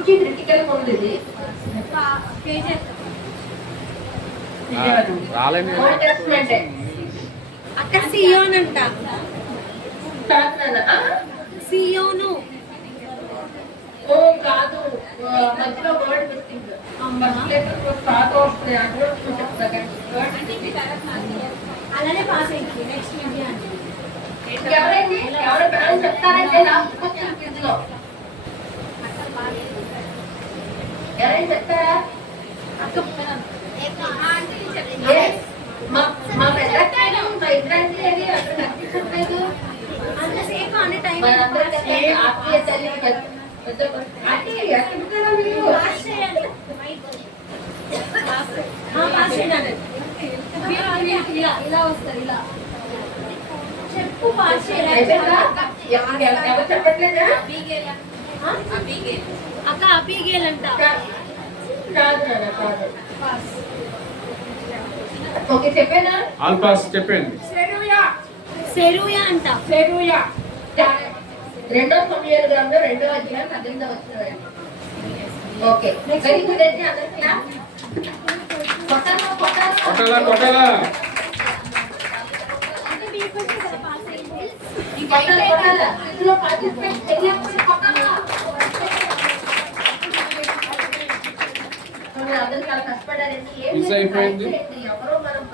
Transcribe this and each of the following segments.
కొంచెం క్రిటికల్ ఉంది ఇది. రాలేని అక్క సియోన్ అంట. సియోను. ఓ కాదు, మధ్యలో వర్డ్ మిస్సింగ్. పాత వస్తుంది అందులో అలానే పాస్ అయింది. నెక్స్ట్ ఎవరైతే ఎవరి పేరు చెప్తారంటే లాస్ట్ క్వశ్చన్ క్విజ్ లో ఎవరైనా చెప్తారా? మా పెద్ద మా ఇద్దరంటే అది అక్కడ కనిపించట్లేదు. ఆత్మీయ తల్లి ఇలా వస్తారు. ఇలా చెప్పు. ఎవరు చెప్పట్లేదా? అక్క అబిగేల్ అంట. కాదు. ఓకే చెప్పేనా? ఆల్ పాస్ చెప్పండి. సెరూయా అంట. సెరూయా రెండో సమయాల గ్రంథం 2వ అధ్యాయం 18వ వచనం. ఓకే వెరీ గుడ్ అండి. అందరికీ క్లాప్ కొట్టాలా. ఇందులో పార్టిసిపేట్ చేయకపోతే కొట్టాలా. అందరూ చాలా కష్టపడారండి. ఎవరో మనం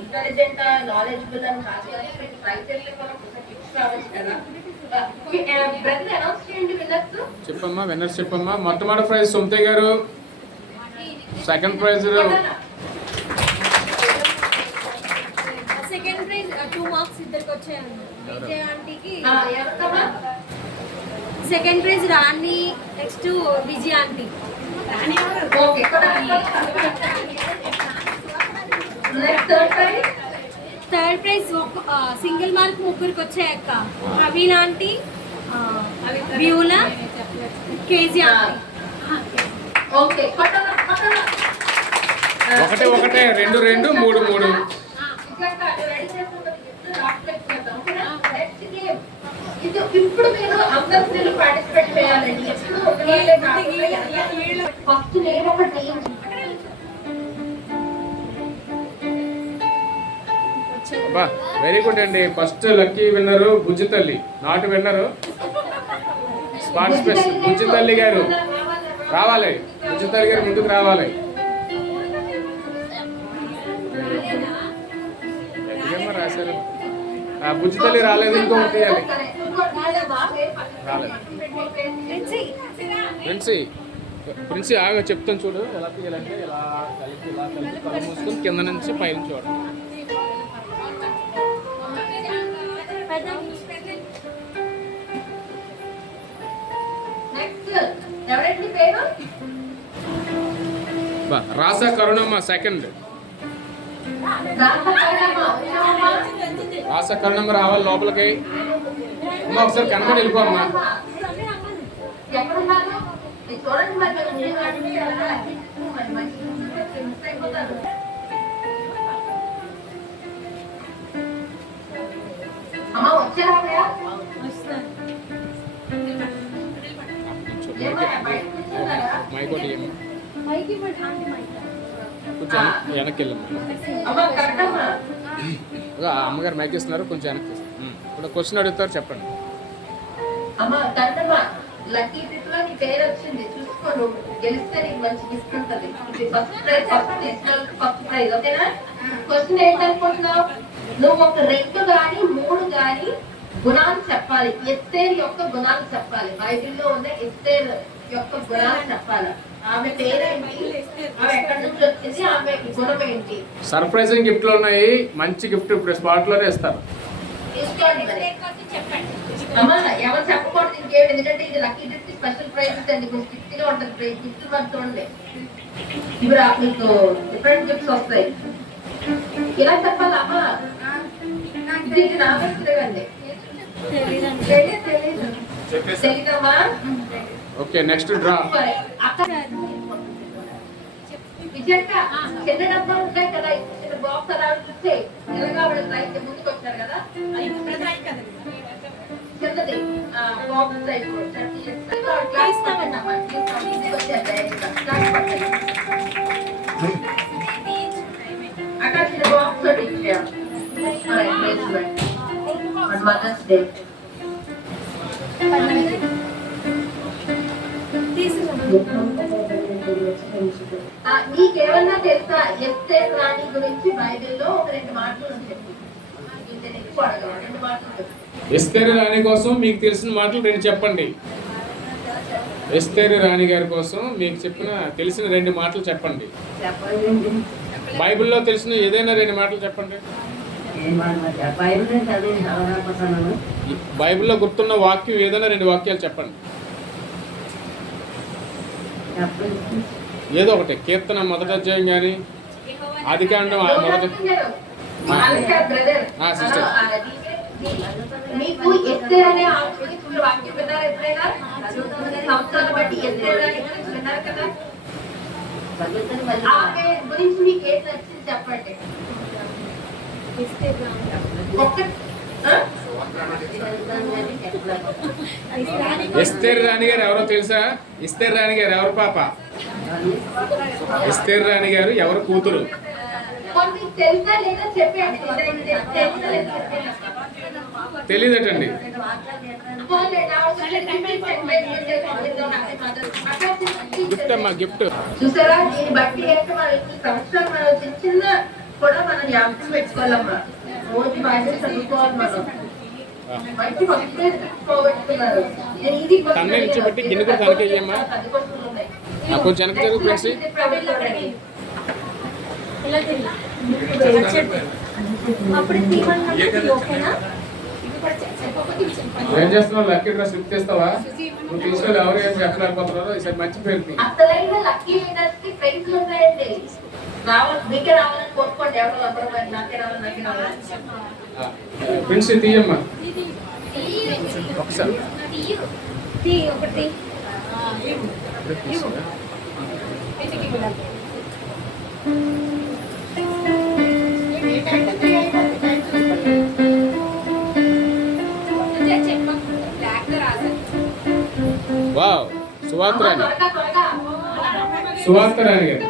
ఇంటెలిజెంట్ నాలెడ్జబుల్ అని కాదు కానీ ట్రై చేస్తే మనం టిప్స్ రావచ్చు కదా. చెప్పమ్మా విన్నర్స్ చెప్పమ్మా. మొట్టమొదటి prize Sumathi garu, second prize second prize 2 marks ఇద్దరికి వచ్చాయండి. విజయ ఆంటీకి second prize Rani, next Vijaya aunty. Third prize single mark ముగ్గురికి వచ్చాయక్క. అవి ఆంటీ, బ్యూలా, కేజీ ఆంటీ. ఒకటే 2 2 3 3. ఇప్పుడు మీరు అందరూ పార్టిసిపేట్ చేయాలండి. ఫస్ట్ నేను ఒకటి వెరీ గుడ్ అండి. ఫస్ట్ లక్కీ విన్నరు బుజ్జి తల్లి, నాట్ విన్నరు స్పాట్ స్పెస్ బుజ్జి తల్లి గారు రావాలి. బుజ్జి తల్లి గారు ముందుకు రావాలి. రాశారు బుజ్జి తల్లి రాలేదు. ఇంకొకటి తీయాలి. రాలేదు ప్రిన్సీ ఆగా చెప్తాను చూడు. ఎలా తీయాలంటే ఇలా కలిపి కళ్ళు మూసుకొని కింద నుంచి పైన చూడండి. రాసా కరుణమ్మ సెకండ్. రాసా కరుణమ్మ రావాలి లోపలికి. అమ్మ ఒకసారి కనబడి వెళ్ళిపో అమ్మా. మైకోటి కొంచెం వెనక్కి వెళ్ళమ్మా. అమ్మగారు మైక్ ఇస్తున్నారు, కొంచెం వెనక్కి. ఇప్పుడు క్వశ్చన్ అడుగుతారు, చెప్పండి. లక్కీ ట్రిప్ లో నీ పేరు వచ్చింది, చూసుకో. నువ్వు గెలిస్తే నీకు మంచి గిఫ్ట్ ఉంటుంది. ఫస్ట్ ప్రైజ్ ఓకేనా? క్వశ్చన్ ఏంటనుకుంటున్నావు? నువ్వు ఒక 2 గాని 3 గాని గుణాలు చెప్పాలి. ఎస్తేర్ యొక్క గుణాలు చెప్పాలి. బైబిల్లో ఉన్న ఎస్తేర్ యొక్క గుణాలు చెప్పాలి. ఆమె పేరేంటి, ఆమె ఎక్కడి నుంచి వచ్చింది, ఆమె గుణం ఏంటి? సర్ప్రైజింగ్ గిఫ్ట్లు ఉన్నాయి. మంచి గిఫ్ట్ ఇప్పుడు స్పాట్ లోనే ఇస్తారు. అమ్మా ఎవరు చెప్పకూడదు ఇంకేమి, ఎందుకంటే ఇది లక్కీ గిఫ్ట్ స్పెషల్ ప్రైజెస్ అండి. కొంచెం గిఫ్ట్గా ఉంటుంది. గిఫ్ట్ మరి చూడండి, ఇప్పుడు మీకు డిఫరెంట్ గిఫ్ట్స్ వస్తాయి. ఇలా చెప్పాలి అమ్మా. ఇది నా వస్తుందండి, తెలీదమ్మా. Okay next draw. విజయక్క చిన్న డబ్బా ఉంటాయి కదా, చిన్న బాక్స్ అలా చూస్తే ఎలాగా వాళ్ళు ముందుకు వచ్చారు కదా, చిన్నది బాక్స్ టైప్ నాకు పట్టదు. అక్కడ చిన్న బాక్స్ ఒకటి ఇచ్చేయాలి మన ఎంగేజ్మెంట్ మన మదర్స్ డే. నీకేమన్నా తెలుసా ఎస్తేర్ రాణి గురించి బైబిల్లో ఒక 2 మాటలు ఉంటాయి. ఎక్కువ అడగ 2 మాటలు చెప్పు. ఎస్తేరు రాణి కోసం మీకు తెలిసిన మాటలు 2 చెప్పండి. ఎస్తేరు రాణి గారి కోసం మీకు తెలిసిన 2 మాటలు చెప్పండి. బైబిల్లో తెలిసిన ఏదైనా 2 మాటలు చెప్పండి. బైబిల్లో గుర్తున్న వాక్యం ఏదైనా 2 వాక్యాలు చెప్పండి. ఏదో ఒకటి, కీర్తన 1వ అధ్యాయం కానీ, ఆదికాండం 1వ. సిస్టర్, మీకు ఎస్తేర్ అనే ఆత్మీయ వాక్యం విన్నారా ఎప్పుడైనా? సంవత్సరాల బట్టి ఎస్తేర్ రాణి గురించి విన్నారు కదా. ఆమె గురించి మీకు ఏం నచ్చింది చెప్పండి. ఎస్తేరు రాణి గారు ఎవరో తెలుసా? ఎస్తేరు రాణి గారు ఎవరు పాప? ఎస్తేరు రాణి గారు ఎవరు కూతురు? తెలీదటండి. గిఫ్ట్ అమ్మా, గిఫ్ట్. చూసారా, దీన్ని బట్టి ఏంటో మన ఈ సంవత్సరం మనం చిన్న కూడా మనం జ్ఞాపకం పెట్టుకోవాలమ్మా. రోజు బైబిల్ చదువుకోవాలి మనం. మంచి భక్తులు పోగొట్టుకున్నారు. తన్నే నిల్చోబెట్టి గిన్నె కూడా తనకే ఇయ్యమ్మా. కొంచెం వెనక్కి జరుగు ఫ్రెండ్స్. ఏం చేస్తున్నావు? లక్కీ డ్రెస్ స్లిప్ చేస్తావా? నువ్వు తీసుకొని ఎవరు ఏం చెప్పలేకపోతున్నారో ఈసారి మంచి పేరు. అసలైన లక్కీ విన్నర్స్ కి ప్రైజ్లు ఉన్నాయండి. మీకే రావాలని కోరుకోండి. ఎవరో ఒకరు నాకే రావాలి, నాకే రావాలి. ఫ్రెండ్స్ తీయమ్మా ఒకసారి. వావ్, సువార్త రాణి. సువార్త రాణి గారు.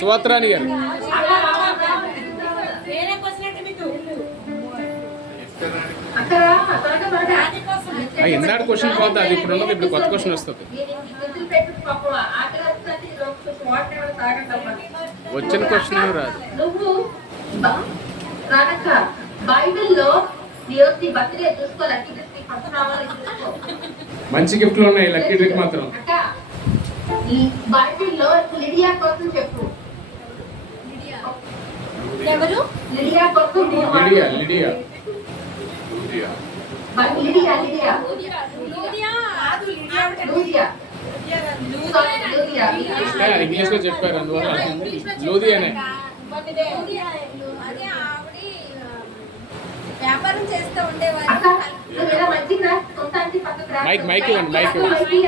సువార్త రాణి గారు. ఇందాడు క్వశ్చన్ పోతుంది, అది ఇప్పుడు ఉండదు. ఇప్పుడు కొత్త క్వశ్చన్ వస్తుంది. వచ్చిన క్వశ్చన్ రాదు. నువ్వు బైబిల్లో దేవుడి బర్త్డే చూసుకో, లక్కీ డ్రెస్ ఫస్ట్ రావాలి చూసుకో. మంచి గిఫ్ట్లు ఉన్నాయి, లక్కీ డ్రెస్ మాత్రం. ఈ బైబిల్లో లిడియా కోసం చెప్పు. ఎవరు? లిడియా కోసం. Lydia Lydia Lydia Lydia English లో చెప్పారు, అందువల్ల లూదియానే. వ్యాపారం చేస్తూ ఉండేవారు. మైక్ మైక్ ఇవ్వండి, మైక్ ఇవ్వండి.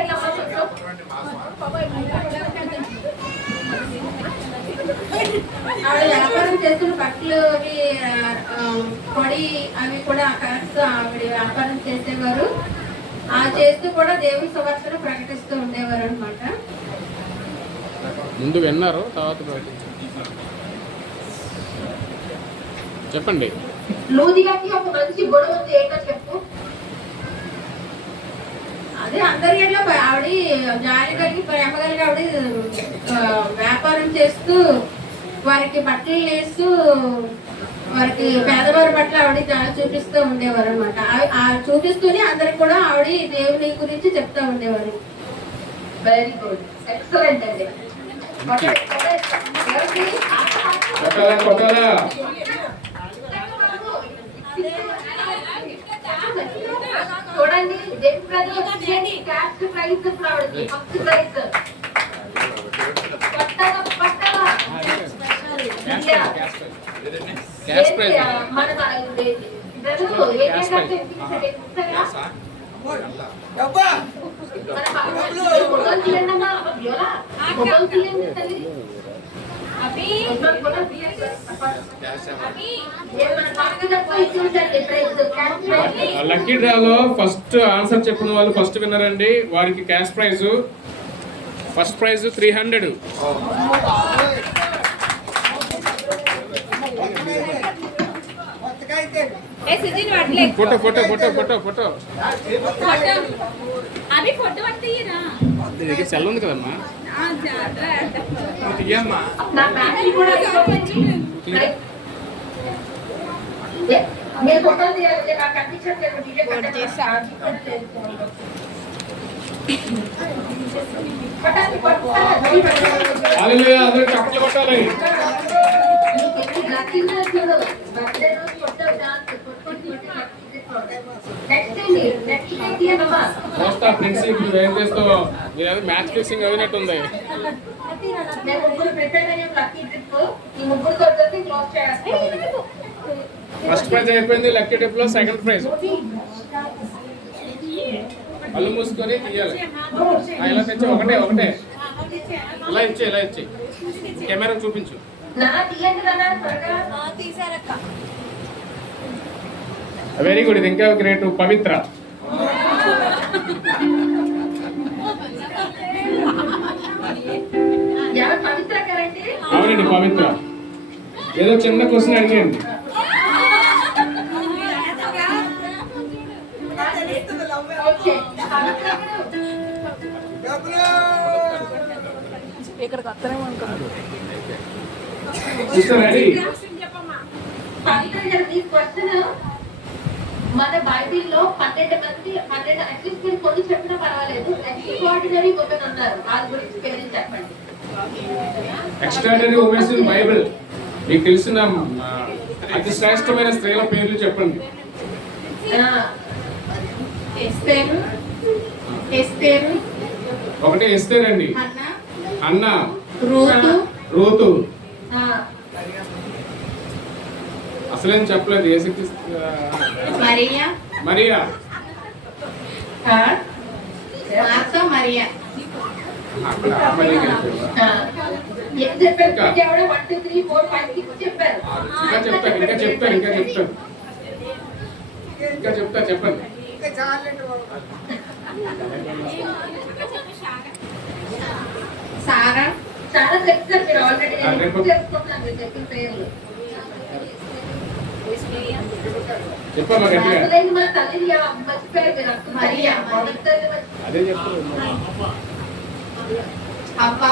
ఆవిడ వ్యాపారం చేస్తున్న బట్టలు అవి పొడి అవి కూడా కరెక్ట్ ఆవిడ వ్యాపారం చేసేవారు. ఆ చేస్తూ కూడా దేవుని సువార్తను ప్రకటిస్తూ ఉండేవారు అనమాట. ముందు విన్నారు, తర్వాత చెప్పండి. లూదియాకి ఒక మంచి గొడవ ఉంది, ఏంటో చెప్పు. అదే అందరి ఆవిడ జాలి కలిగి ప్రేమ కలిగి ఆవిడ వ్యాపారం చేస్తూ వారికి బట్టలు వేస్తూ వారికి పేదవారి పట్ల ఆవిడ చాలా చూపిస్తూ ఉండేవారు అనమాట. చూపిస్తూనే అందరికి కూడా ఆవిడ దేవుని గురించి చెప్తా ఉండేవారు. వెరీ గుడ్, ఎక్సలెంట్ అండి. చూడండి, క్యాష్ ప్రైజ్ ఫస్ట్ ప్రైజ్ మన మన పక్కన పోయి చూడండి ప్రైజ్ క్యాష్ ప్రైజ్. లక్కీ డ్రాలో ఫస్ట్ ఆన్సర్ చెప్పిన వాళ్ళు ఫస్ట్ విన్నర్ అండి. వారికి cash prize, first prize 300. Photo photo photo photo photo అవి ఫోటో పట్టిరా దగ్గర సెల్ ఉంది కదమ్మా, తీయమ్మా. నా ఫ్యామిలీ కూడా నేను ఫోటో తీయాలి, నాకు కనిపించట్లేదు వీడియో హల్లెలూయా, అందరూ చప్పట్లు కొట్టాలి. మోస్తా ఫ్రెండ్స్ ఇప్పుడు ఏం చేస్తావు, మీరు మ్యాచ్ ఫిక్సింగ్ అయినట్టుంది. ఫస్ట్ ప్రైజ్ అయిపోయింది, లక్కీ డిప్ లో సెకండ్ ప్రైజ్. కళ్ళు మూసుకొని తీయాలి. ఇలా తెచ్చి ఒకటే ఒకటే ఇలా ఇచ్చి ఇలా ఇచ్చి కెమెరా చూపించు. వెరీ గుడ్, ఇది ఇంకా గ్రేట్. పవిత్ర, అవునండి పవిత్ర. ఏదో చిన్న క్వశ్చన్ అడిగండి. ఇక్కడికి వస్తారేమో అనుకున్నాను. మన బైబిల్లో 12 మంది అట్లీస్ట్ మీరు కొన్ని చెప్పినా పర్వాలేదు, ఎక్స్ట్రాడినరీ ఉమెన్ ఉన్నారు, వాళ్ళ గురించి పేరు చెప్పండి. ఎక్స్ట్రాడినరీ ఉమెన్స్ ఇన్ బైబిల్ మీకు తెలిసిన అతి శ్రేష్టమైన స్త్రీల పేర్లు చెప్పండి. ఒకటి ఎస్తేర్ అండి, అన్నా, రూతు. అసలేం చెప్పలేదు. మరియా, ఏం చెప్పారు? 1 2 3 4 5 6 చెప్పారు. ఇంకా చెప్తా చెప్పండి. సారా చెప్తారు మీరు ఆల్రెడీ చేసుకుంటున్నాను మీరు చెప్పిన పేర్లు. చెప్పమ్మా గట్టిగా. మన తల్లి మర్చిపోయారు మీరు. మరియా, అదే చెప్తారు. అప్ప,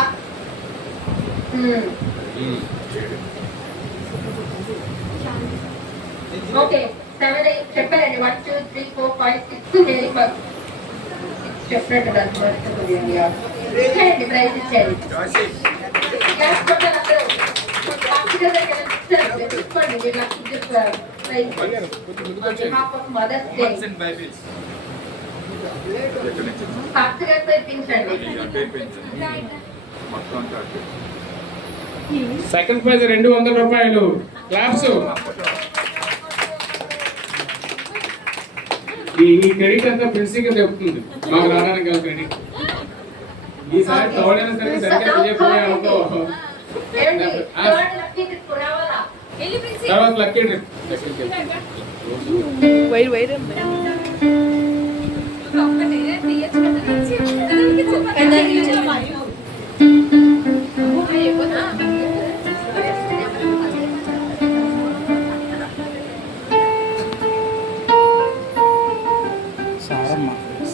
ఓకే 7 8 చెప్పారండి. 1 2 3 4 5 6 వెరీ గుడ్ చెప్పినట్టు ఇచ్చేయండి, ప్రైజ్ ఇచ్చేయండి. క్లాస్ కొట్టాలి అందరూ. తీసుకోండి మీరు నాకు ఇచ్చేస్తారు ప్రైజ్. మదర్స్ డే ఫాస్ట్ గా తెప్పించండి. సెకండ్ ప్రైజ్ 200 రూపాయలు. క్లాప్స్. ఈ క్రెడిట్ అంతా ప్రిన్సికి చెప్తుంది, మాకు రావడానికి గల క్రెడిట్. ఈసారి తోడైనా సరే సరిగ్గా చేయకపోయా అనుకో. తర్వాత లక్కీ ట్రిప్.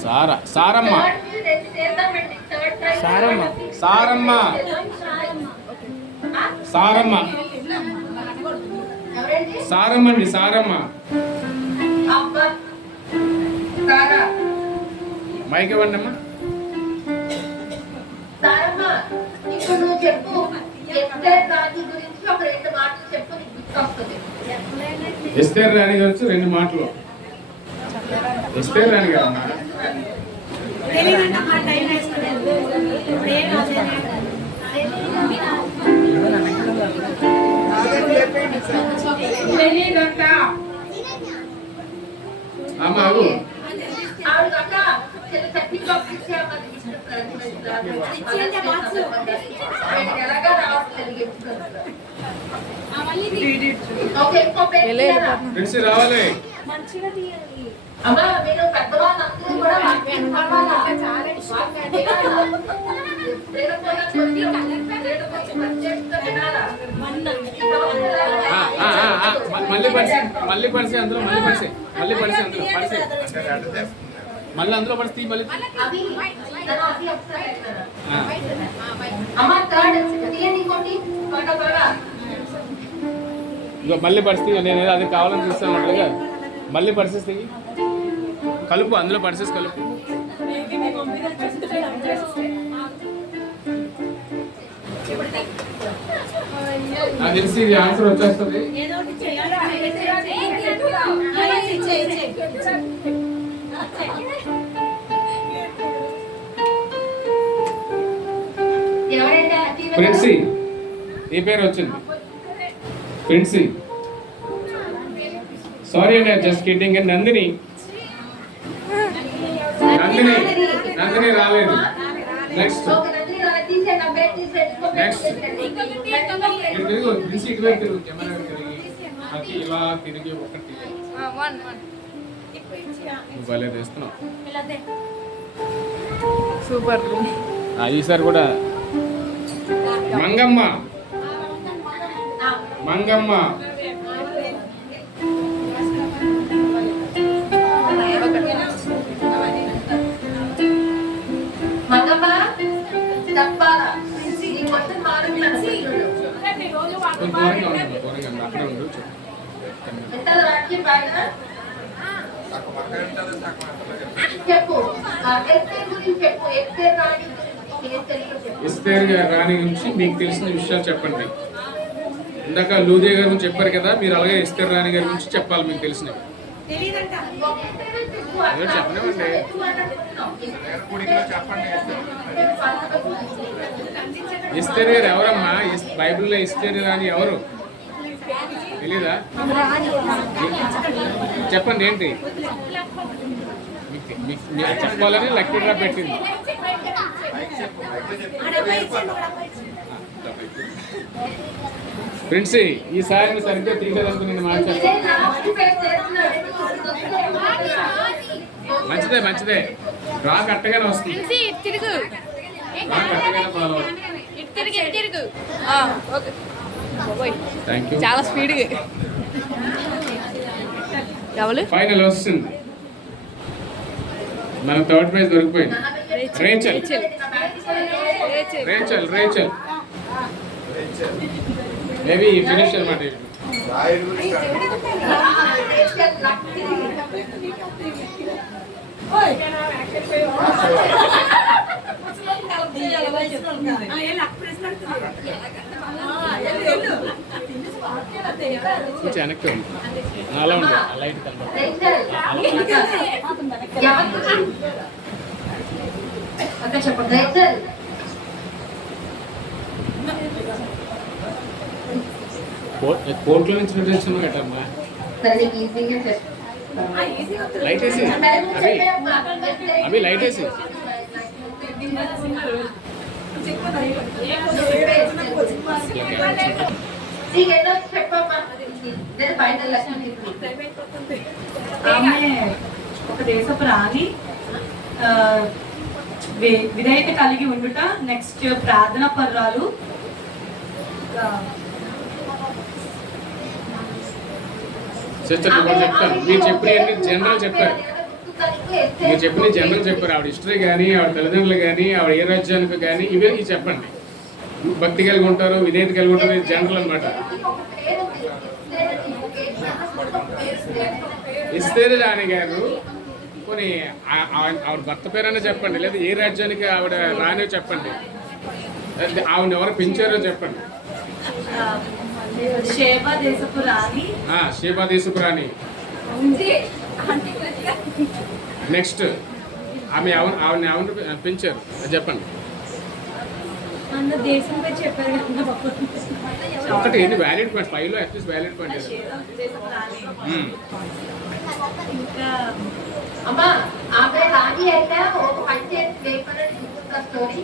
సారమ్మ, సారమ్మ, సారమ్మ, సారమ్మ అండి, సారమ్మ. మైక్ ఇవ్వండి అమ్మా. ఇప్పుడు నువ్వు చెప్పు, ఎస్టర్ రాణి గురించి ఒక 2 మాటలు చెప్పు, నీకు గుర్తొస్తుంది. ఎస్టర్ రాణి గురించి 2 మాటలు. ఎస్టర్ రాణి గారు ఆవిడ చిన్న చట్నీ బాక్స్ ఇచ్చామని ఎలాగా రావట్లేదు గెలుచుకుంటారు. ఓకే, ఇంకో పేరు తీయాలా? ఫ్రెండ్స్ రావాలి. మంచిగా తీయాలి. అమ్మా మీరు పెద్దవాళ్ళందరూ కూడా వాక్యం చదవాలా? మళ్ళీ పరిసి అందులో మళ్ళీ అందులో పరిస్థితి మళ్ళీ అమ్మా థర్డ్ తీయండి ఇంకోటి త్వరగా త్వరగా. ఇగో మళ్ళీ పరిస్థితి నేను అది కావాలని చూస్తాను అన్నట్లుగా మళ్ళీ పరిస్థితి కలుపు అందులో పరిస్థితి కలుపు. నాకు తెలిసి ఇది ఆన్సర్ వచ్చేస్తుంది. ఎవరైనా ప్రిన్సీ ఈ పేరు వచ్చింది. ప్రిన్సీ సారీ అండి జస్ట్ కిడ్డింగ్. నందిని నందిని నందిని రాలేదు. నెక్స్ట్ నెక్స్ట్ తిరుగు ప్రిన్సీ ఇటువైపు తిరుగు కెమెరా తిరిగి అది ఇలా తిరిగి ఒకటి భలే తెస్తున్నావు. సూపర్. ఈసారి కూడా మంగమ్మ మంగమ్మ మంగమ్మ చెప్పాలా? ఈ క్వశ్చన్ మారుతుంది అక్కడే ఉండు. ఎంత వాక్యం బాగా చెప్పు. ఎస్తేర్ గురించి చెప్పు. ఎస్తేర్ రాణి గురించి ఎస్తేర్ రాణి గురించి మీకు తెలిసిన విషయాలు చెప్పండి. ఇందాక లూదియా గారి గురించి చెప్పారు కదా, మీరు అలాగే ఎస్తేర్ రాణి గారి గురించి చెప్పాలి మీకు తెలిసినవి. చెప్పలేమండి. ఎస్తేర్ గారు ఎవరమ్మా? బైబిల్లో ఎస్తేర్ రాణి ఎవరు తెలీదా? చెప్పండి ఏంటి మీకు చెప్పాలని లక్కీ డ్రా పెట్టింది. ప్రిన్సీ ఈసారి నువ్వు సరిగ్గా తీయలేదనుకో నేను మాట్లాడతాను. మంచిదే మంచిదే డ్రా కరెక్ట్గానే వస్తుంది. డ్రా కరెక్ట్గానే ఫాలో అవుతుంది. Thank you. చాలా స్పీడ్గా ఎవరు ఫైనల్ వస్తుంది. మనకు థర్డ్ ప్రైజ్ దొరికిపోయింది. Rachel Rachel Rachel maybe finish అనమాట. కొంచెం వెనక్కి ఉంది అలా ఉంది లైట్ కోర్టులో నుంచి తెచ్చున్నావు కట్టమ్మా. లైట్ వేసి అవి అవి లైట్ వేసి ఆమె ఒక దేశపు రాణి, విధేయత కలిగి ఉండుట, నెక్స్ట్ ప్రార్థన పర్రాలు, చెప్తాను. మీరు చెప్పిన జనరల్ చెప్పారు. మీరు చెప్పిన జనరల్ చెప్పారు. ఆవిడ హిస్టరీ కానీ ఆవిడ తల్లిదండ్రులు కానీ ఆవిడ ఏ రాజ్యానికి కానీ ఇవి చెప్పండి. భక్తి కలిగి ఉంటారు, విధేయత కలిగి ఉంటారు, ఇది జనరల్ అనమాట. ఎస్తేర్ రాణి గారు కొన్ని ఆవిడ భర్త పేరైనా చెప్పండి, లేదా ఏ రాజ్యానికి ఆవిడ రాణి చెప్పండి, ఆవిడ ఎవరు పెంచారో చెప్పండి. షేబా దేశపు రాణి. షేబా దేశపు రాణి. నెక్స్ట్ ఆమె ఆవిడని పెంచారు అది చెప్పండి. దేశం పేరు చెప్పారు ఒకటి ఇది వ్యాలిడ్ పాయింట్ 5లో అట్లీస్ట్ వ్యాలిడ్ పాయింట్. ఇంకా అమ్మా ఆమె రాణి అయితే ఒక పని చేసి వేపనని చూస్తున్న స్టోరీ.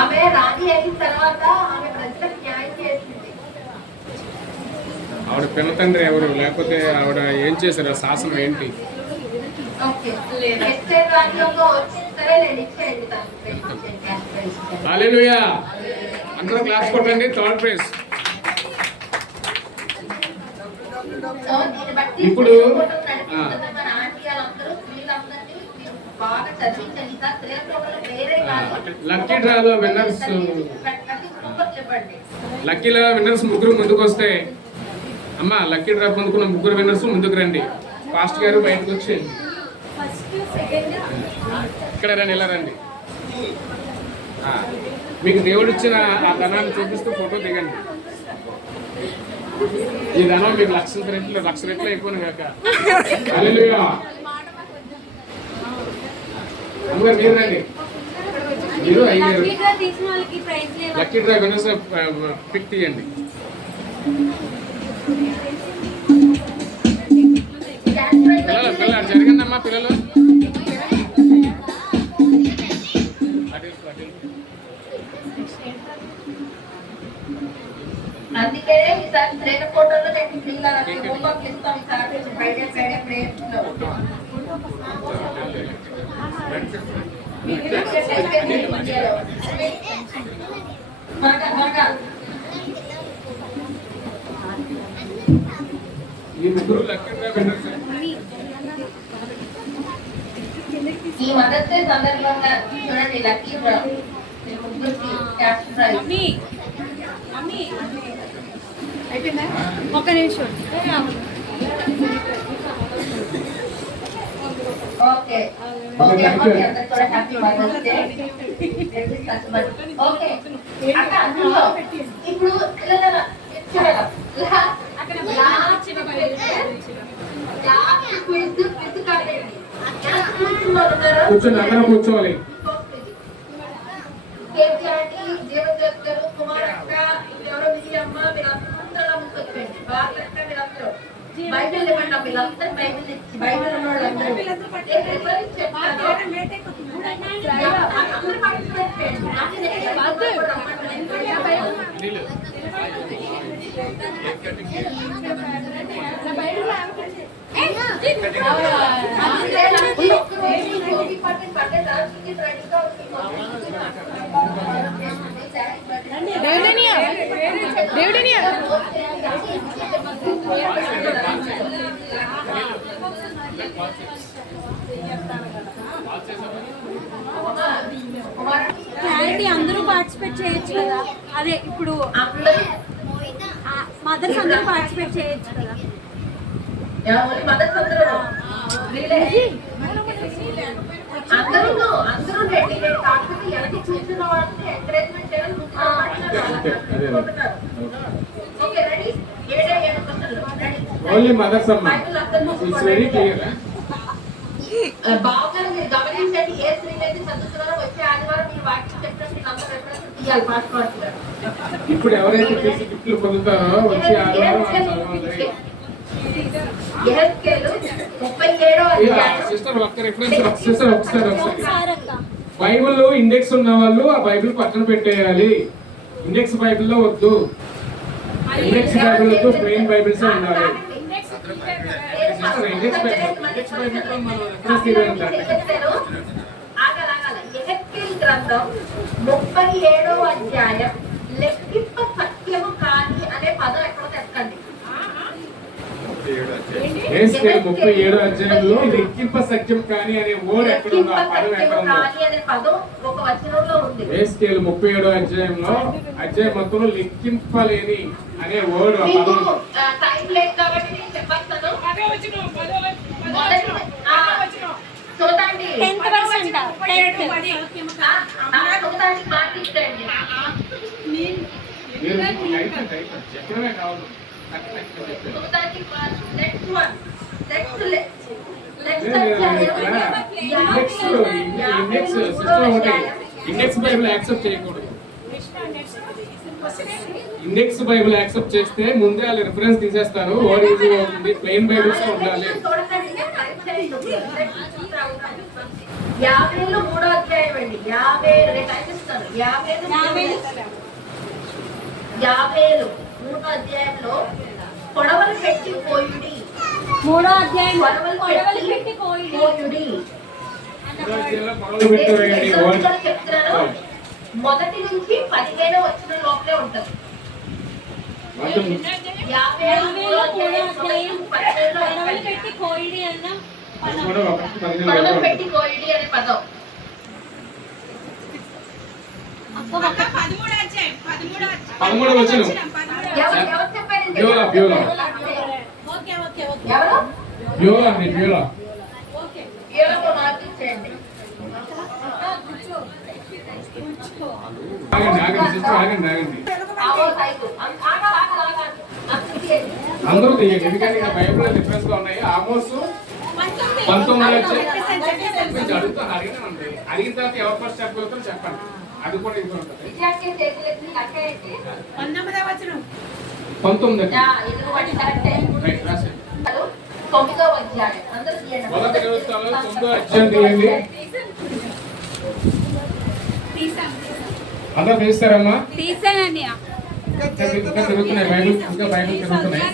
ఆమె రాణి అయిన తర్వాత ఆమె ప్రజలకు న్యాయం చేసింది. ఆవిడ పిన్న తండ్రి ఎవరు, లేకపోతే ఆవిడ ఏం చేశారు, ఆ శాసనం ఏంటి? ఓకే ఎస్టర్ రాజ్యంలో వచ్చిన సరే నేను ఇచ్చేయండి హల్లెలూయా. అందరూ క్లాస్ కొట్టండి. Third prize. ఇప్పుడు మన ఆంటీ వాళ్ళందరూ స్త్రీలందరినీ మీరు బాగా చదివించండి సార్. వేరే లక్కీ డ్రాలో విన్నర్స్ చెప్పండి. లక్కీలో విన్నర్స్ ముగ్గురు ముందుకు వస్తే, అమ్మా లక్కీ డ్రా పొందుకున్న ముగ్గురు విన్నర్స్ ముందుకు రండి. ఫాస్ట్ గారు బయటకు వచ్చి ఫస్ట్ సెకండ్ ఇక్కడ రండి, ఇలా రండి. మీకు దేవుడు ఇచ్చిన ఆ ధనాన్ని చూపిస్తూ ఫోటో దిగండి. ఈ ధనం మీకు లక్ష రెట్లు అయిపోయిన కాక. హల్లెలూయా. అమ్మగారు మీరు రండి. మీరు అయ్యారు. తీసిన వాళ్ళకి ప్రైజ్ లేవా? లక్కీ డ్రా విన్నర్స్ పిక్ తీయండి. పిల్లలు జరగండి అమ్మా. పిల్లలు అందుకే ఈసారి ట్రైన్ ఫోటోలో నేను పిల్లలకి హోంవర్క్ ఇస్తాం. ఈసారి ఫ్రైడే ప్రేయర్స్ లో ఈ ముగ్గురు లక్కీ డ్రా విన్నర్స్. ఈ మదర్స్ డే సందర్భంగా చూడండి లక్కీ డ్రా ముగ్గురికి క్యాష్ ప్రైజ్. అయిపోయిందా? ఒక్క నిమిషం. ఓకే ఓకే అమ్మ మీ అందరికి కూడా హ్యాపీ మదర్స్ డే. ఓకే అక్క అందులో ఇప్పుడు చూడాలి కూర్చొని అందరం కూర్చోవాలి. జీవజాతులు కుమారక్క ఎవరో విజయమ్మ మీరందరూ ముందుకొచ్చేయండి. బాగా మీరందరూ బైబిల్ ఇవ్వండి. వీళ్ళందరూ బైబిల్ ఇచ్చి బైబిల్ ఉన్న వాళ్ళందరూ చెప్తాను. అందరూ పార్టిసిపేట్ చేయండి. క్లారిటీ అందరూ పార్టిసిపేట్ చేయొచ్చు కదా. అదే ఇప్పుడు మదర్స్ అందరూ పార్టిసిపేట్ చేయొచ్చు కదా. అందరూ రెడీ కాకపోతే ఎవరికి చూసిన వాళ్ళని ఎంకరేజ్మెంట్ చేయాలి. Okay ready. ఓన్లీ మదర్స్ అమ్మ. It's very clear. బాగా మీరు గమనించండి. ఏ స్త్రీలు అయితే చదువుతున్నారో వచ్చే ఆదివారం మీరు వాటికి చెప్పినట్టు నంబర్ రెఫరెన్స్ తీయాలి పాస్పోర్ట్ గా. ఇప్పుడు ఎవరైతే ఫీజు గిఫ్ట్లు పొందుతారో వచ్చే ఆదివారం సిస్టర్ ఒక్క రిఫరెన్స్ సిస్టర్ ఒకసారి బైబిల్ ఇండెక్స్ ఉన్న వాళ్ళు ఆ బైబిల్ పక్కన పెట్టేయాలి. ఇండెక్స్ బైబిల్లో వద్దు. ఇండెక్స్ బైబిల్ వద్దు, ప్లెయిన్ బైబిల్స్ ఉండాలి. ఇండెక్స్ బైబిల్ మనం రిఫరెన్స్ తీయాలంటే గ్రంథం 37వ అధ్యాయం లెక్కింప సత్యము కాని అనే పదం ఎక్కడో తెచ్చండి. 37వ అధ్యాయంలో లెక్కింప సత్యం కాని అనే వర్డ్ ఎక్కడ ఉందో ఆ పదం ఎక్కడ ఉందో అనే పదం ఒక వచనంలో ఉంది. ఏస్కేలు 37వ అధ్యాయంలో అధ్యాయం మొత్తంలో లెక్కింపలేని అనే వర్డ్ ఆ పదం ఉంది. టైం లేదు కాబట్టి నేను చెప్పేస్తాను. చూడండి 10% చూడడానికి మాటించండి. చెప్పడమే కావాలి. ఇండెక్స్ బైబిల్ యాక్సెప్ట్ చేయకూడదు. ఇండెక్స్ బైబిల్ యాక్సెప్ట్ చేస్తే ముందే వాళ్ళు రిఫరెన్స్ తీసేస్తారు. వర్డ్ ఈజీ అవుతుంది. ప్లెయిన్ బైబిల్స్ ఉండాలి. యాభైలో 3వ అధ్యాయం అండి. 50 టైం ఇస్తాను. 50 3వ అధ్యాయంలో పొడవలు పెట్టి పోయుడి. 3వ అధ్యాయం పొడవలు పెట్టి పోయుడి. చెప్తున్నాను. మొదటి నుంచి 15వ వచనం లోపలే ఉంటుంది. 50 పెట్టి కోయిడి అన్న పొడవలు పెట్టి పోయుడి అనే పదం. 13వ వచనం. ఎవరు చెప్పారండి? బ్యూలా ఎవరు? బ్యూలా అండి, బ్యూలా. ఎవరు నాకు ఇచ్చేయండి. ఆగండి సిస్టర్, ఆగండి. ఆగో సైకు. ఆగా. అందరూ తీయండి, ఎందుకంటే ఇక్కడ బైబిల్ డిఫరెన్స్ గా ఉన్నాయి. ఆమోస్ 19 అడిగినానండి. అడిగిన తర్వాత ఎవరు ఫస్ట్ చెప్పగలుగుతారో చెప్పండి. అది కూడా ఇది ఉంటుంది. 19వ వచనం. 19 రైట్ రాసేయండి. 9వ అధ్యాయం. అందరూ తీయండి. మొదటి నిమిషాలు 9వ అధ్యాయం తీయండి. అందరూ తీస్తారమ్మా? ఇంకా తిరుగుతున్నాయి బైబిల్, ఇంకా బైబిల్ తిరుగుతున్నాయి.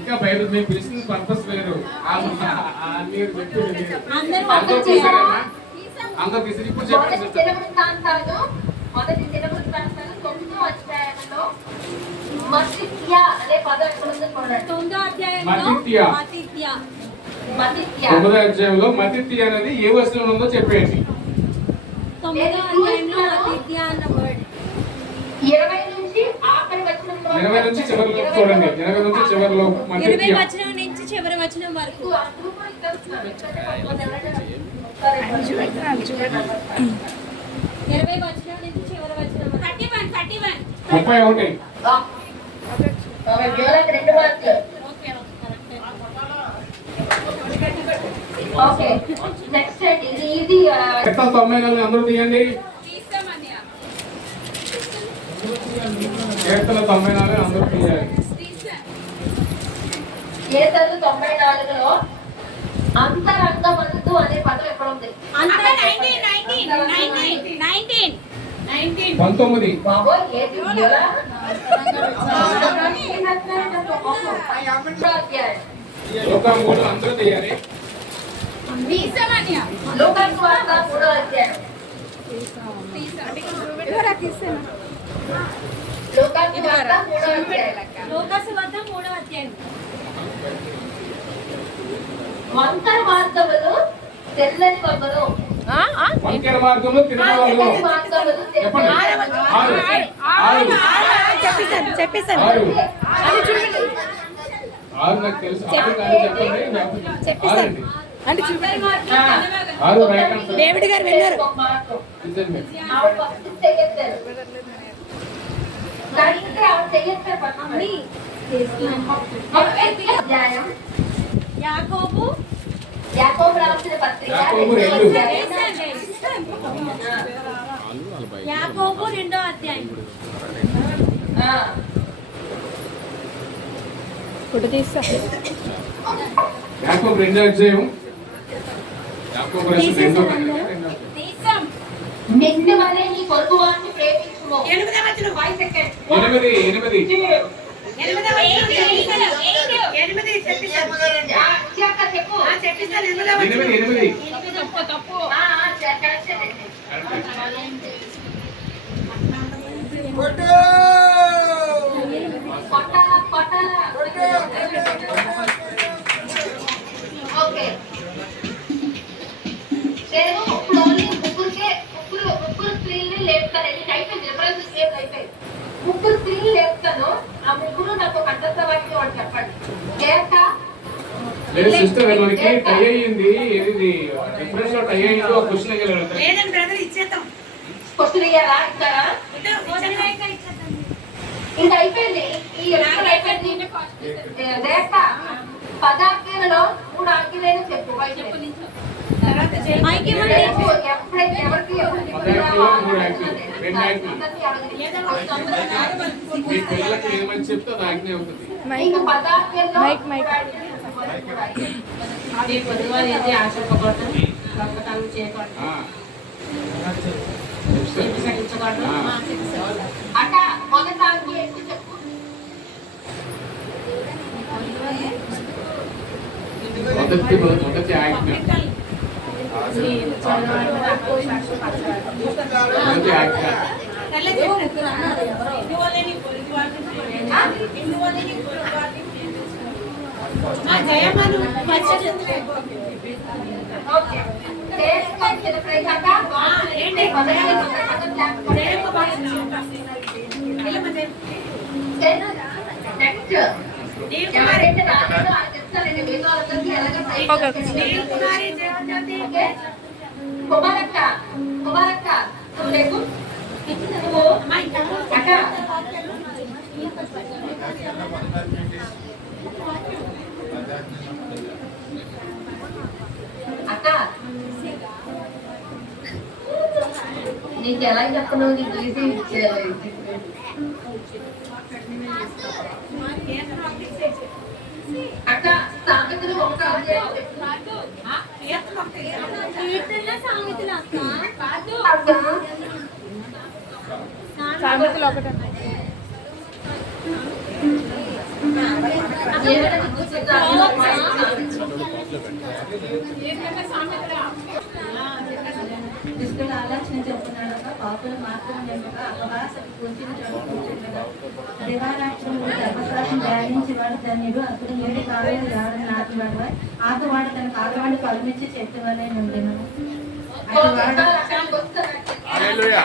ఇంకా బైబిల్ మేము పిలిచిన పర్పస్ వేరు. మీరు చెప్పింది అందరూ తీసారమ్మా? అందరూ తీసి ఇప్పుడు చెప్పండి. మొదటి దినవృత్తాంతాలు 9వ అధ్యాయంలో మతిత్యా అనే పదం ఎక్కడ ఉందో చూడండి. 9వ అధ్యాయంలో మతిత్యా. మతిత్యా 9వ అధ్యాయంలో మతిత్యా అనేది ఏ వచనంలో ఉందో చెప్పేయండి. 9వ అధ్యాయంలో మతిత్యా అన్న వర్డ్ 20 నుంచి ఆఖరి వచనంలో 20 నుంచి చివరిలో చూడండి. 20 నుంచి చివరిలో 20 మతిత్యా. వచనం నుంచి చివరి వచనం వరకు 20 వచనం నుంచి చివరి వచనం 31 31. జోలకి 2 మార్కులు. ఓకే నెక్స్ట్ అండి. ఇది కీర్తన 94 అందరూ తీయండి. కీర్తన 94 అందరూ తీయాలి. కీర్తనలు 94లో అంతరంగమందు అనే పదం ఎక్కడ ఉంది? 19. బాబోయ్ ఏది జోలా? లోకం 3 అందరూ తీయాలి. లోకాసు వార్త 3వ అధ్యాయం. లోకాసు వార్త 3వ అధ్యాయం. లోకాసు వద్ద 3వ అధ్యాయం. వంకర మార్గములు తెల్లని వమ్మలు. వంకర మార్గంలో తిరుగువాళ్ళు. తెల్లని మార్గములు చెప్పండి. తెల్లని 6 చెప్పేసాను 6 నాకు తెలుసు. 6 కాదు చెప్పండి. 6 అండి. అంటే చూడండి 6 రైట్ ఆన్సర్. డేవిడ్ గారు విన్నారు. నిజమే. ఆవిడ ఫస్ట్ చెయ్యొచ్చారు. దానికి ఆవిడ చెయ్యొచ్చారు పక్కన. అధ్యాయం యాకోబు రాసిన పత్రిక యాకోబు 2. యాకోబు 2వ అధ్యాయం. యాకోబు 2వ అధ్యాయం. యాకోబు రాసిన 2వ అధ్యాయం. నిన్ను వలె నీ పొరుగు వారిని ప్రేమించుము. 8వ వచనం. 5 సెకండ్స్. 8. 8వ చెప్పిస్తాను. చెప్పు చెప్పు. చెప్పిస్తాను. 8వ 8. తప్పు. కరెక్ట్ అండి. ఓకే నేను ఇప్పుడు ఓన్లీ ముగ్గురు స్త్రీల్ని లేపుతానండి. అయిపోయింది. రిఫరెన్స్ సేమ్ అయిపోయింది. ముగ్గురు స్త్రీలు లేపుతాను. ఆ ముగ్గురు నాకు కంఠస్థ వాక్యం అని చెప్పండి. లేక లేదు సిస్టర్, మనకి టై అయ్యింది. ఇది డిఫరెన్స్ లో టై అయ్యింది. ఒక క్వశ్చన్ అడిగారు. లేదండి బ్రదర్, ఇచ్చేద్దాం. క్వశ్చన్ ఇయ్యారా? ఇస్తారా? ఇంకా అయిపోయింది. ఈ ఎపిసోడ్ అయిపోయింది. లేక పదార్థాలలో 3 ఆజ్ఞలను చెప్పు. ఎప్పుడైతే ఎవరికి ఒక యాక్టివ్, 3 యాక్టివ్, 2 యాక్టివ్. మీ పిల్లలకి ఏమని చెప్తే అది ఆజ్ఞ అవుతుంది. అది పొద్దువారు అయితే ఆశపడకూడదు, దొంగతనం చేయకూడదు, ఆ. హింసించకూడదు. అక్క మొదట ఎక్కువ చెప్పు. మొదటి ఆజ్ఞ. మొదటి ఆజ్ఞ. ఓకే. చిన్న ప్రైజ్ అక్క. నెక్స్ట్ ఎవరైతే రాలేదో అది చెప్తానండి. మిగతా వాళ్ళందరికీ ఎలాగో ఓకే. కుమారక్క కుమారక్క నువ్వు లేకు. నువ్వు అక్క అక్క నీకు ఎలా చెప్పను, నీకు ఈజీ ఇచ్చేయాలి. అక్క సామెతలు 1 అధ్యాయం సామెతలు 1 ఏమైనా గుర్తుందా? దుష్టుల ఆలోచన చెప్పున్నాడు, పాపులు మాత్రం నింపక అపహాసకు కూర్చుని చదువుకుంటుండగా దివారాక్షము ధర్మశాస్త్రం ధ్యానించేవాడు ధన్యుడు. అప్పుడు 7 కావ్యాలు ఎవరిని నాటివాడు ఆకువాడు తన కాకవాడి పలుమిచ్చి చెట్టు వలె నుండెను. హల్లెలూయా.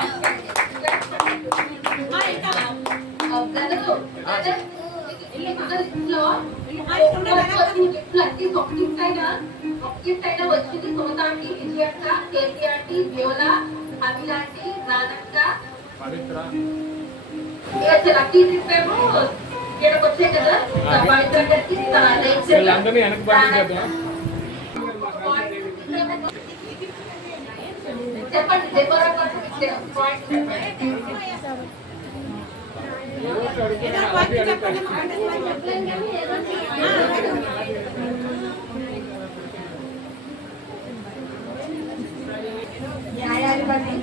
వచ్చింది సుమతాంటి, విజయక్క, కేసీ ఆంటీ, వ్యోలా, అభిలాంటి, రానక్క, పవిత్ర. లక్కీ ట్రిప్ ఏమో ఇక్కడికి వచ్చాయి కదా. పవిత్ర గారికి వీళ్ళందరినీ వెనక్కి పంపించేద్దాం. చెప్పండి. డెబోరా కోసం ఇచ్చే పాయింట్ చెప్పండి. న్యాయాధిపతి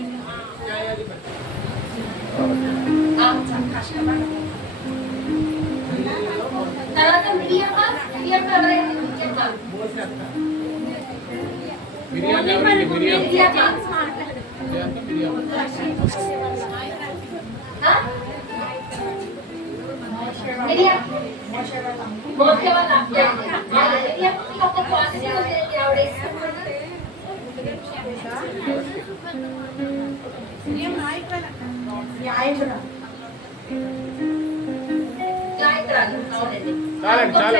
తర్వాత మిరియమ్మ ఎవరైనా మిరియాలు ఎవరండి? మిరియాలు. మోసే వాళ్ళ అబ్బాయి ఒక క్వాలిటీ ఉండేది ఆవిడ. న్యాయకుడు నాయకురాలు. అవునండి. చాలండి, చాలు.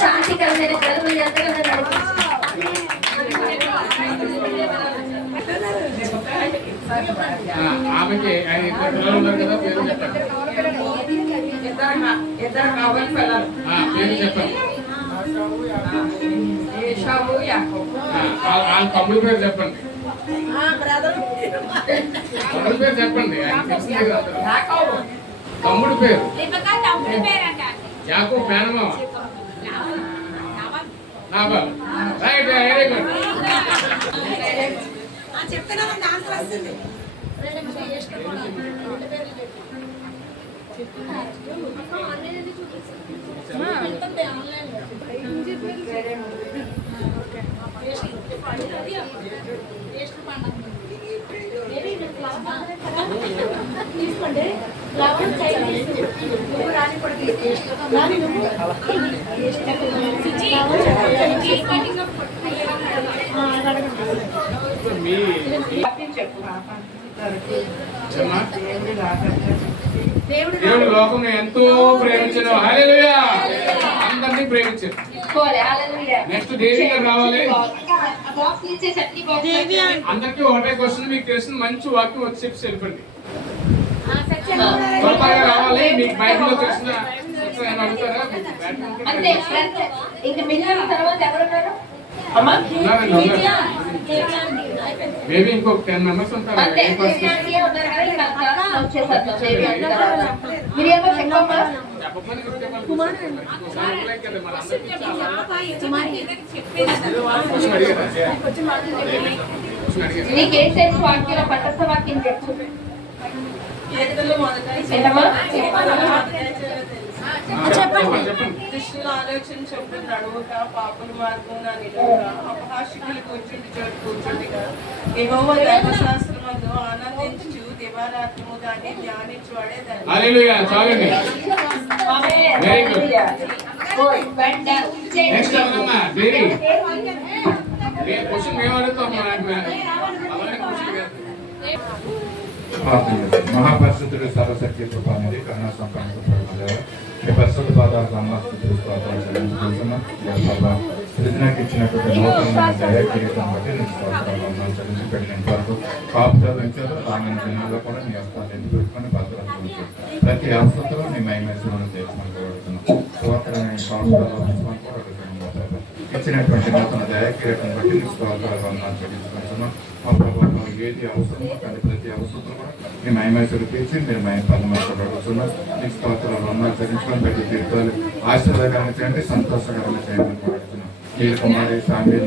శాంతికరమైన కళలు ఎంతగానో నడిపించింది. ఆమెకి ఆయన 2 పిల్లలు ఉన్నారు కదా, పేరు చెప్పండి. ఇద్దరు కావాలి పిల్లలు, పేరు చెప్పండి. ఏషావు, యాకోబు. వాళ్ళ తమ్ముడి పేరు చెప్పండి. తమ్ముడి పేరు చెప్పండి. ఆయన తెలిసిందే కదా. యాకోబు తమ్ముడు పేరు యాకోబు మేనమామ. నాబాల్. Right, very good. తీసుకోండి. దేవుడు లోకం ఎంతో ప్రేమించను. హల్లెలూయా. అందరినీ ప్రేమించారు. నెక్స్ట్ దేవి గారు రావాలి. అందరికి ఒకటే క్వశ్చన్, మీకు తెలిసిన మంచి వాక్యం వచ్చి చెప్పి వెళ్ళిపోండి. త్వరగా రావాలి. మీకు బైబిల్లో తెలిసిన ఎవరైనా అడుగుతారా? బ్యాడ్మింటన్ అంతే ఫ్రెండ్స్. ఇంక మిగిలిన తర్వాత ఎవరున్నారు అమ్మా? మేబీ ఇంకొక 10 మెంబర్స్ ఉంటారు. అంతే ఏ person? దివ్యాంగే ఉన్నారు కదా, ఇంకా క్లాస్ వచ్చేసారు దేవి అంత తర్వాత. మీరేమో చెప్పమ్మా. చెప్పకపోతే చెప్తే మనకు ఇంకోసారి ఇవ్వలేం కదా, మన అందరికీ ఇచ్చాలా? క్వశ్చన్ అడిగారా? క్వశ్చన్ అడిగారా? నీకేం తెలుసు వాక్యంలో పట్టస్థ వాక్యం చెప్పు. ఏంటమ్మా? చెప్పండి. కృష్ణుల ఆలోచన చొప్పున నడువుక పాపుల మార్గం నిలువుక అపహాషికులు కూర్చుండి చోటు కూర్చుండిగా యెహోవా ధర్మశాస్త్రమందు ఆనందించు దివారాత్రము దాన్ని ధ్యానించువాడే ధన్యుడు. హల్లెలూయా. చాలండి. Very good. Good. Well done. Next అమ్మా దేవి. క్వశ్చన్ మేము అడుగుతాం. అలానే క్వశ్చన్ కాదు. మహాపరిశుద్ధుడు సర్వశక్తి కృపానిధి కరుణా సంపన్న ఈ పరిశుద్ధ పాదాలు సమస్తుతులు స్తోత్రాలు చెల్లించుకుంటున్నాం. సృజనకి ఇచ్చినటువంటి నూతనమైన దయ కిరీటం బట్టి నీ స్తోత్రాలు చెల్లించి పెట్టినంత వరకు కాపుదలు ఉంచారు. రానున్న దినాల్లో కూడా నీ హస్తాలు ఎందుకు పెట్టుకొని భద్రత ప్రతి అవసరంలో నీ మైమేశ్వరం చేసుకొని కోరుతున్నాం. స్తోత్రమైన కాపుదలు ఉంచుకొని కోరుతున్నాం. ఇచ్చినటువంటి నూతన దయ కిరీటం బట్టి నీ స్తోత్రాలు చెల్లించుకుంటున్నాం. మా ప్రభుత్వం ఏది అవసరమో కానీ ప్రతి అవసరం కూడా మీ మహిమేశ్వరు తీర్చి మీరు మహిమ పదమడుగుతున్నాం. మీ స్తోత్రాలు రుణాలు చెల్లించుకొని ప్రతి తీర్థాలు ఆశీర్వాదకరంగా చేయండి, సంతోషకరంగా చేయండి కోరుతున్నాం. ఈ కుమారి సామ్యం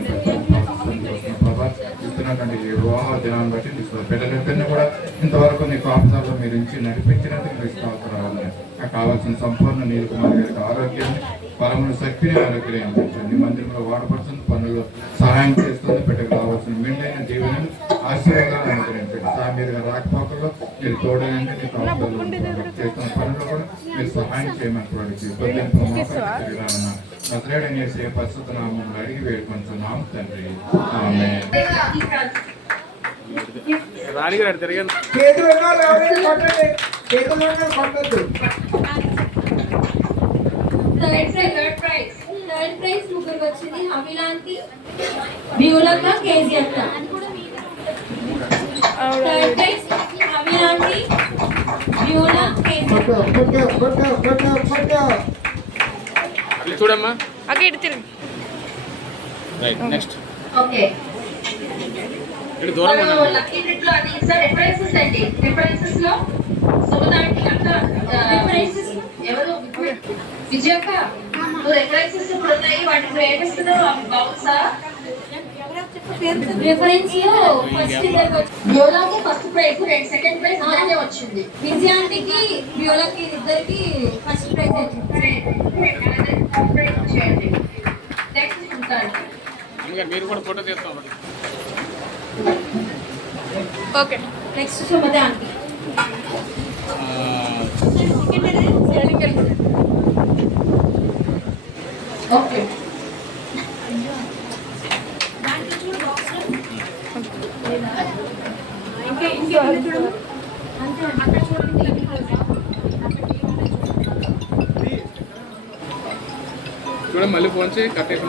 ప్రభావ ఇస్తున్నటువంటి ఈ వివాహ దినాన్ని బట్టి మీ బిడ్డలిద్దరిని కూడా ఇంతవరకు నీ కాపుదాల్లో మీరు ఇచ్చి నడిపించినందుకు మీ స్తోత్రాలు నాకు కావాల్సిన సంపూర్ణ నీరు కుమారి గారికి ఆరోగ్యాన్ని బలమును శక్తిని అనుగ్రహించండి. మందిరంలో వాడపడుతుంది, పనులు సహాయం చేస్తుంది, బిడ్డకు కావాల్సిన మెండైన జీవనాన్ని ఆశీర్వాదాలు అనుగ్రహించండి. సామీరుగా రాకపోకల్లో మీరు తోడనండి, మీ కాపుదాలు చేస్తున్న పనులు కూడా మీరు సహాయం చేయమని నజరేయుడైన యేసయ్య పరిశుద్ధ నామములో అడిగి వేడుకొంటున్నాము తండ్రి. ఆమేన్. రాణిగారు తిరగండి. థర్డ్ ప్రైజ్ ముగ్గురికి వచ్చింది. అమిలాంటి, బ్యూలక్క, కేజీ అక్క. థర్డ్ ప్రైజ్ అమిలాంటి, బ్యూలా, కేజీ అట్లా చూడమ్మా. అక్క ఇటు తిరుగు. Right next. ఓకే. ఇటు దూరంగా మనం ఉండండి. లక్కీ ట్రిప్ లో అది సార్ రిఫరెన్సెస్ అండి. రిఫరెన్సెస్ లో సుమదాంటి అక్క రిఫరెన్సెస్ ఎవరు విజయక్క నువ్వు రిఫరెన్సెస్ ఇప్పుడు ఉన్నాయి, వాటికి నువ్వు ఏమిస్తున్నావు? అవి బౌల్సా? రిఫరెన్స్ లో ఫస్ట్ ఇద్దరికి వచ్చింది. యోలాకి ఫస్ట్ ప్రైజ్, సెకండ్ ప్రైజ్ అలాగే వచ్చింది. విజయాంటికి బ్యూలకి ఇద్దరికి ఫస్ట్ ప్రైజ్ వచ్చింది. చేయండి. నెక్స్ట్ చూద్దాం. అమ్మగారు మీరు కూడా ఫోటో తీస్తాం. Okay. Next Sumathi aunty. Okay. చూడండి మళ్ళీ ఫోన్ చేయి కట్టేసి.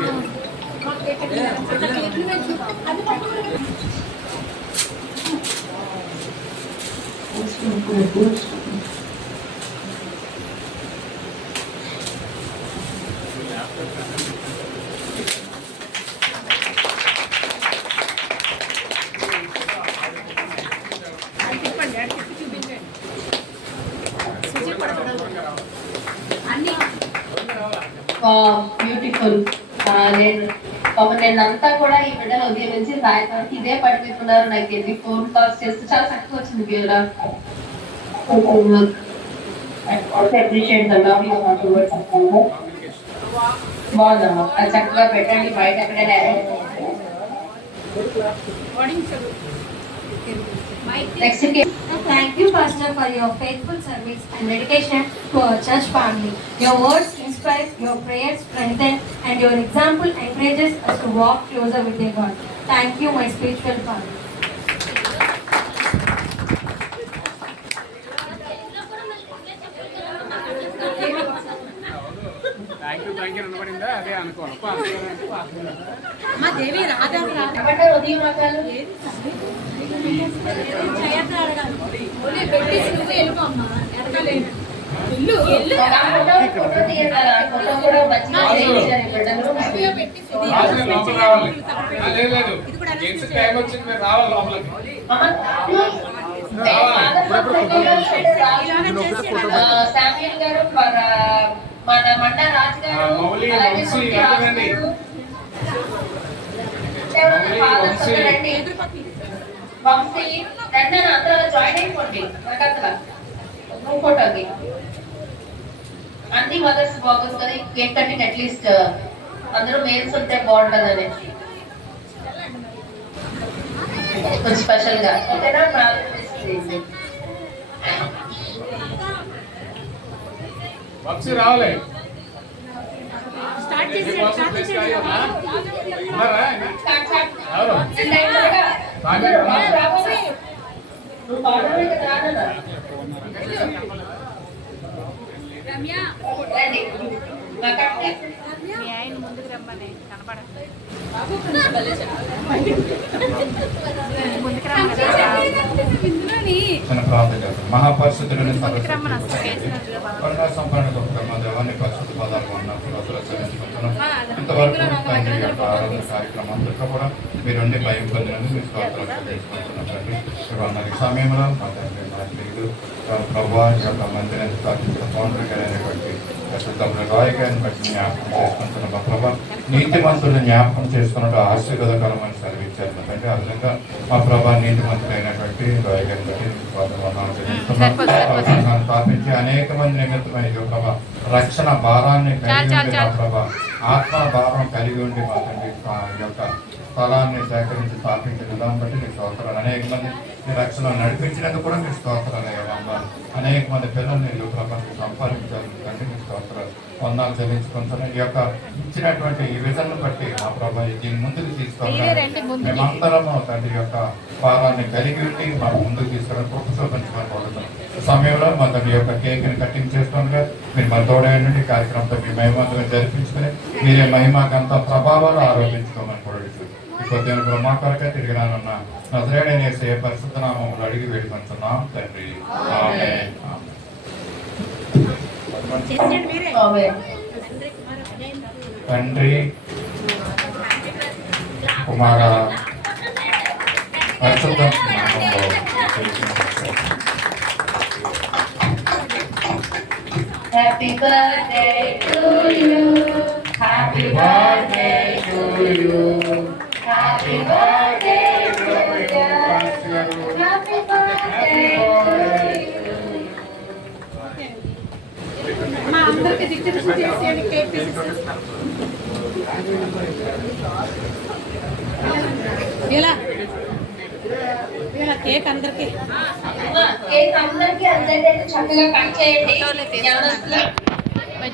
బ్యూటిఫుల్. నేనంతా కూడా ఈ బిడ్డలు ఉదయం నుంచి సాయంత్రం ఇదే పడిపోతున్నారు. నాకు ఎన్ని ఫోన్ కాల్స్ చేస్తే చాలా చక్కగా వచ్చింది బ్యూరా. బాగుందమ్మా, అది చక్కగా పెట్టండి బయట ఎక్కడైనా. Next Thank you, Pastor, for your faithful service and dedication to our church family. Your words inspire, your prayers strengthen, and your example encourages us to walk closer with their God. Thank you, my spiritual father. Thank you అనబడిందా? అదే అనుకోవాలి. ఏమంటారు ఉదయం రకాలు? Photo తీయాలి. Photo కూడా మంచిగా చేయించారు ఈ బిడ్డలు. రాజు లోపల రావాలి. లేదు లేదు గెలిచి టైం వచ్చింది మీరు రావాలి లోపలికి. శామ్యూల్ గారు, మన మండ రాజు గారు, మౌలి అలాగే వంశీ కొంచెం రండి. రండి. వంశీ రండి, అందరూ జాయిన్ అయిపోండి. వెనకాల గ్రూప్ ఫోటోకి అన్ని మదర్స్ బాగోస్ కదా, కేక్ కటింగ్ అట్లీస్ట్ అందరూ మేల్స్ ఉంటే బాగుంటుంది అనేసి కొంచెం స్పెషల్ గా ఓకేనా. ప్రార్థిస్తుంది వంశీ రావాలి. నువ్వు పాడమే కదా రానన్నా. రండి నా కట్టే మన ప్రార్థన చేద్దాం. మహాపరిశుద్ధులను కరుణా సంపన్న దేవాన్ని పరిశుద్ధ పదాలు ఉన్నప్పుడు ఇంతవరకు తండ్రి యొక్క ఆరాధన కార్యక్రమం అంతా కూడా మీరుండి భయం పొందినందుకు మీ స్తోత్రాలు తీసుకుంటున్నాం. సమయంలో మా తండ్రి మా స్నేహితులు ప్రభావ యొక్క మందిరాన్ని స్థాపించిన పౌండర్ గారైనటువంటి రాయ్ గారిని బట్టి జ్ఞాపకం చేసుకుంటున్న మా ప్రభా నీతిమంతులను జ్ఞాపకం చేసుకున్నట్టు ఆశీర్వాదకరమని సెలవిచ్చారు. అంటే ఆ విధంగా మా ప్రభా నీతిమంతులైనటువంటి రాయ్ గారిని బట్టి స్థాపించి అనేక మంది నిమిత్తమై యొక్క రక్షణ భారాన్ని కలిగి ఉండి మా ప్రభా ఆత్మ భారం కలిగి ఉండి మా తండ్రి యొక్క స్థలాన్ని సేకరించి స్థాపించిన విధానం బట్టి మీకు స్తోత్రాలు. అనేక మంది ఈ రక్షణ నడిపించినందుకు కూడా మీకు స్తోత్రాలు అయ్యా. అనేక మంది పిల్లల్ని ప్రపంచం సంపాదించారు తండ్రి మీకు స్తోత్రాలు వందనాలు చెల్లించుకుంటున్నాం. ఈ యొక్క ఇచ్చినటువంటి ఈ విధంగా బట్టి మా ప్రభా దీన్ని ముందుకు తీసుకోవాలి. మేమందరము తండ్రి యొక్క భారాన్ని కలిగి ఉండి మా ముందుకు తీసుకుని కృప చూపించుకొని కోరుతున్నాం. సమయంలో మా తండ్రి యొక్క కేక్ని కటింగ్ చేస్తుండగా మీరు మన తోడైనండి కార్యక్రమంతో మీ మహిమంతుగా జరిపించుకుని మీరే మహిమాకంత ప్రభావాలు ఆరోపించుకోమని కూడా ఇప్పుడు మా కొరకే తిరిగి రానున్న నజరేయుడైన యేసయ్య పరిశుద్ధ నామములో అడిగి వేడుకుంటున్నాం తండ్రి. ఆమేన్. తండ్రి కుమార పరిశుద్ధ నామములో Happy birthday to you. Happy birthday to you. Happy birthday to you. Happy birthday to you. మా అందరికి దిక్కు చేసి కేక్ తీసేస్తాం. ఇలా కేక్ అందరికి కేక్ అందరికి అందరికీ చక్కగా కట్ చేయండి.